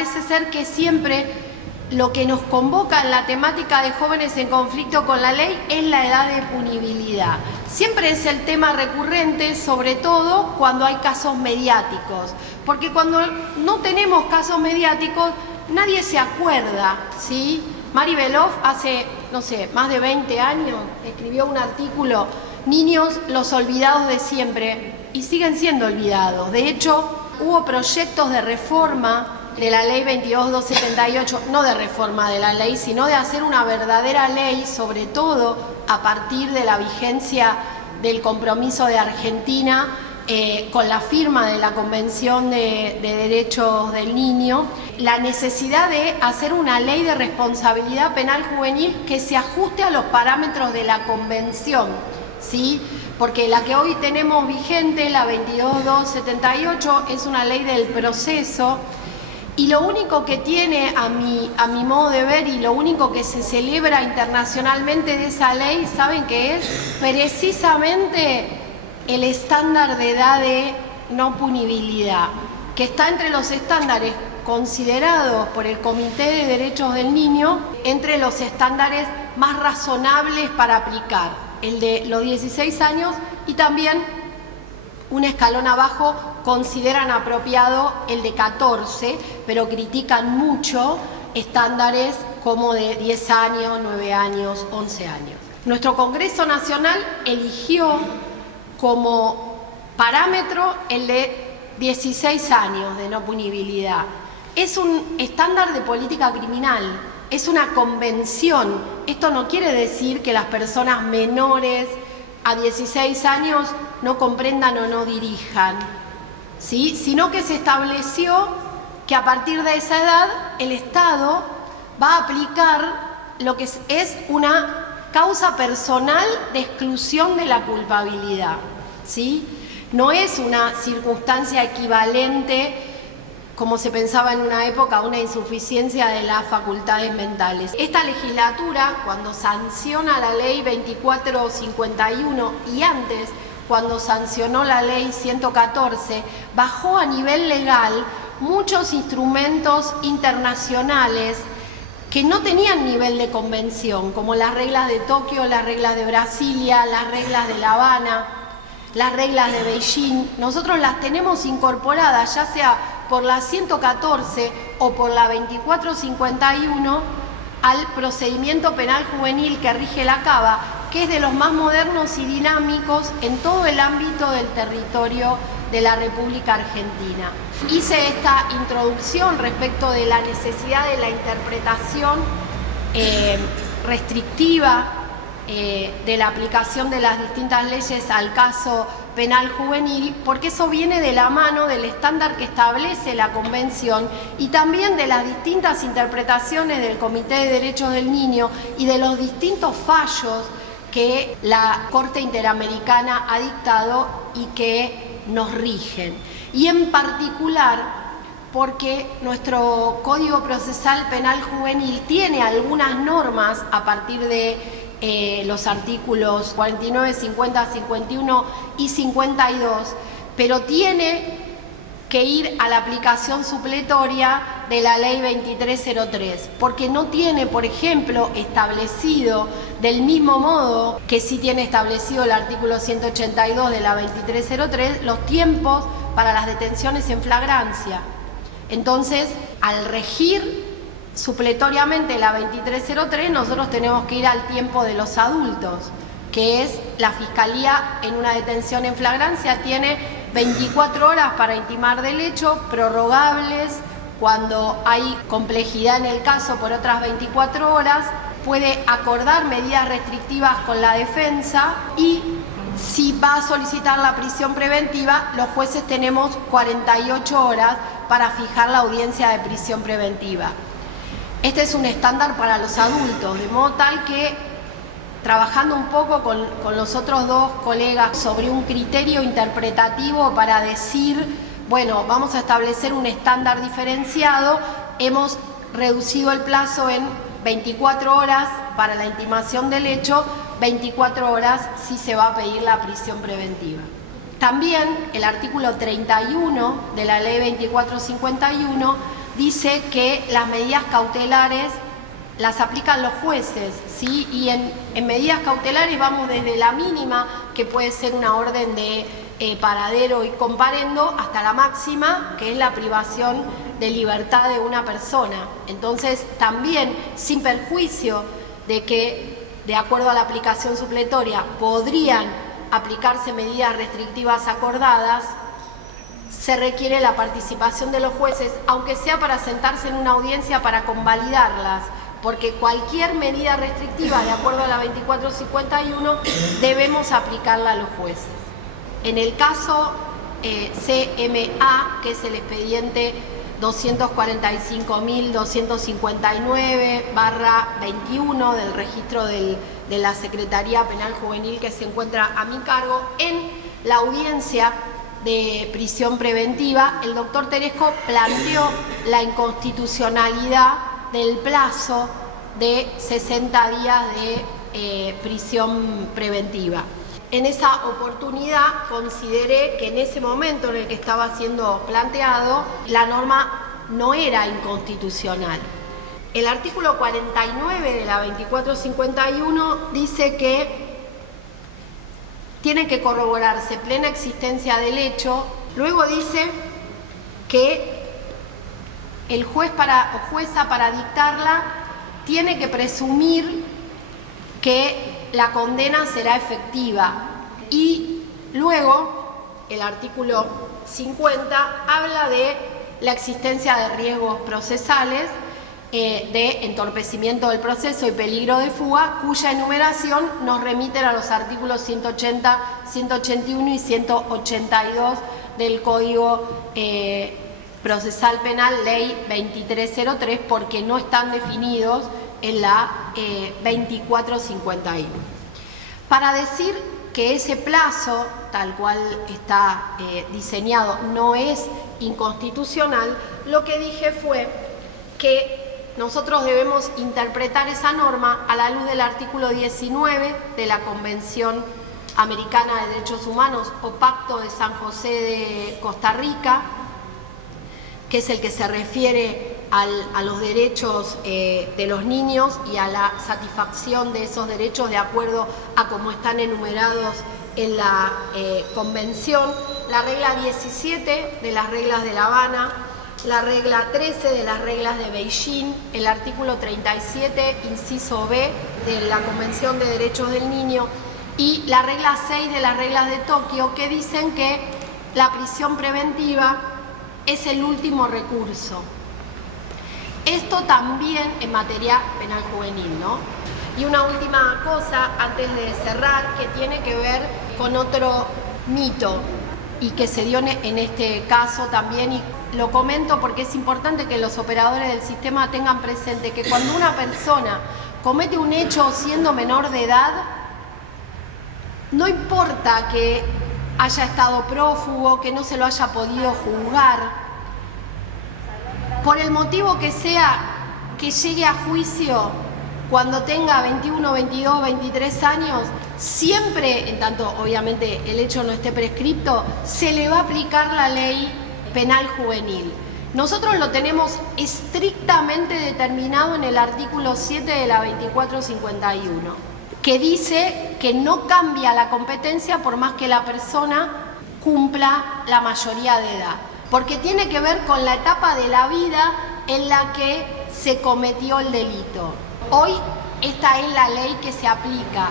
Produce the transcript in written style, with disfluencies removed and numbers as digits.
parece ser que siempre lo que nos convoca en la temática de jóvenes en conflicto con la ley es la edad de punibilidad. Siempre es el tema recurrente, sobre todo cuando hay casos mediáticos, porque cuando no tenemos casos mediáticos nadie se acuerda, ¿sí? Mari Beloff hace, no sé, más de 20 años escribió un artículo, Niños los olvidados de siempre, y siguen siendo olvidados. De hecho, hubo proyectos de reforma de la ley 22.278, no de reforma de la ley, sino de hacer una verdadera ley, sobre todo a partir de la vigencia del compromiso de Argentina con la firma de la Convención de Derechos del Niño, la necesidad de hacer una ley de responsabilidad penal juvenil que se ajuste a los parámetros de la Convención, ¿sí? Porque la que hoy tenemos vigente, la 22.278, es una ley del proceso, y lo único que tiene, a mi modo de ver, y lo único que se celebra internacionalmente de esa ley, ¿saben qué es? Precisamente el estándar de edad de no punibilidad, que está entre los estándares considerados por el Comité de Derechos del Niño, entre los estándares más razonables para aplicar, el de los 16 años, y también un escalón abajo consideran apropiado el de 14, pero critican mucho estándares como de 10 años, 9 años, 11 años. Nuestro Congreso Nacional eligió como parámetro el de 16 años de no punibilidad. Es un estándar de política criminal, es una convención. Esto no quiere decir que las personas menores a 16 años no comprendan o no dirijan, ¿sí? Sino que se estableció que a partir de esa edad el Estado va a aplicar lo que es una causa personal de exclusión de la culpabilidad, ¿sí? No es una circunstancia equivalente, como se pensaba en una época, a una insuficiencia de las facultades mentales. Esta legislatura, cuando sanciona la ley 2451 y antes, cuando sancionó la ley 114, bajó a nivel legal muchos instrumentos internacionales que no tenían nivel de convención, como las reglas de Tokio, las reglas de Brasilia, las reglas de La Habana, las reglas de Beijing. Nosotros las tenemos incorporadas, ya sea por la 114 o por la 2451, al procedimiento penal juvenil que rige la CABA, que es de los más modernos y dinámicos en todo el ámbito del territorio de la República Argentina. Hice esta introducción respecto de la necesidad de la interpretación restrictiva de la aplicación de las distintas leyes al caso penal juvenil, porque eso viene de la mano del estándar que establece la Convención y también de las distintas interpretaciones del Comité de Derechos del Niño y de los distintos fallos que la Corte Interamericana ha dictado y que nos rigen. Y en particular porque nuestro Código Procesal Penal Juvenil tiene algunas normas a partir de los artículos 49, 50, 51 y 52, pero tiene que ir a la aplicación supletoria de la ley 2303, porque no tiene, por ejemplo, establecido del mismo modo que sí tiene establecido el artículo 182 de la 2303 los tiempos para las detenciones en flagrancia. Entonces, al regir supletoriamente la 2303, nosotros tenemos que ir al tiempo de los adultos, que es la Fiscalía en una detención en flagrancia tiene 24 horas para intimar del hecho, prorrogables cuando hay complejidad en el caso por otras 24 horas, puede acordar medidas restrictivas con la defensa y si va a solicitar la prisión preventiva, los jueces tenemos 48 horas para fijar la audiencia de prisión preventiva. Este es un estándar para los adultos, de modo tal que, trabajando un poco con los otros dos colegas sobre un criterio interpretativo para decir, bueno, vamos a establecer un estándar diferenciado, hemos reducido el plazo en 24 horas para la intimación del hecho, 24 horas si se va a pedir la prisión preventiva. También el artículo 31 de la ley 2451 dice que las medidas cautelares las aplican los jueces, ¿sí? Y en medidas cautelares vamos desde la mínima, que puede ser una orden de paradero y comparendo, hasta la máxima, que es la privación de libertad de una persona. Entonces, también, sin perjuicio de que, de acuerdo a la aplicación supletoria, podrían aplicarse medidas restrictivas acordadas, se requiere la participación de los jueces, aunque sea para sentarse en una audiencia para convalidarlas, porque cualquier medida restrictiva, de acuerdo a la 2451, debemos aplicarla a los jueces. En el caso CMA, que es el expediente 245.259/21 del registro de la Secretaría Penal Juvenil que se encuentra a mi cargo, en la audiencia de prisión preventiva, el doctor Teresco planteó la inconstitucionalidad del plazo de 60 días de prisión preventiva. En esa oportunidad consideré que en ese momento en el que estaba siendo planteado, la norma no era inconstitucional. El artículo 49 de la 2451 dice que tiene que corroborarse plena existencia del hecho. Luego dice que el juez o jueza para dictarla tiene que presumir que la condena será efectiva. Y luego el artículo 50 habla de la existencia de riesgos procesales, de entorpecimiento del proceso y peligro de fuga, cuya enumeración nos remiten a los artículos 180, 181 y 182 del Código Procesal Penal, Ley 2303, porque no están definidos en la 2451. Para decir que ese plazo, tal cual está diseñado, no es inconstitucional, lo que dije fue que nosotros debemos interpretar esa norma a la luz del artículo 19 de la Convención Americana de Derechos Humanos o Pacto de San José de Costa Rica, que es el que se refiere a los derechos de los niños y a la satisfacción de esos derechos de acuerdo a cómo están enumerados en la Convención, la regla 17 de las reglas de La Habana, la regla 13 de las reglas de Beijing, el artículo 37, inciso B de la Convención de Derechos del Niño y la regla 6 de las reglas de Tokio, que dicen que la prisión preventiva es el último recurso. Esto también en materia penal juvenil, ¿no? Y una última cosa antes de cerrar, que tiene que ver con otro mito y que se dio en este caso también, y lo comento porque es importante que los operadores del sistema tengan presente que cuando una persona comete un hecho siendo menor de edad, no importa que haya estado prófugo, que no se lo haya podido juzgar, por el motivo que sea, que llegue a juicio cuando tenga 21, 22, 23 años, siempre, en tanto obviamente el hecho no esté prescripto, se le va a aplicar la ley penal juvenil. Nosotros lo tenemos estrictamente determinado en el artículo 7 de la 2451, que dice que no cambia la competencia por más que la persona cumpla la mayoría de edad, porque tiene que ver con la etapa de la vida en la que se cometió el delito. Hoy esta es la ley que se aplica.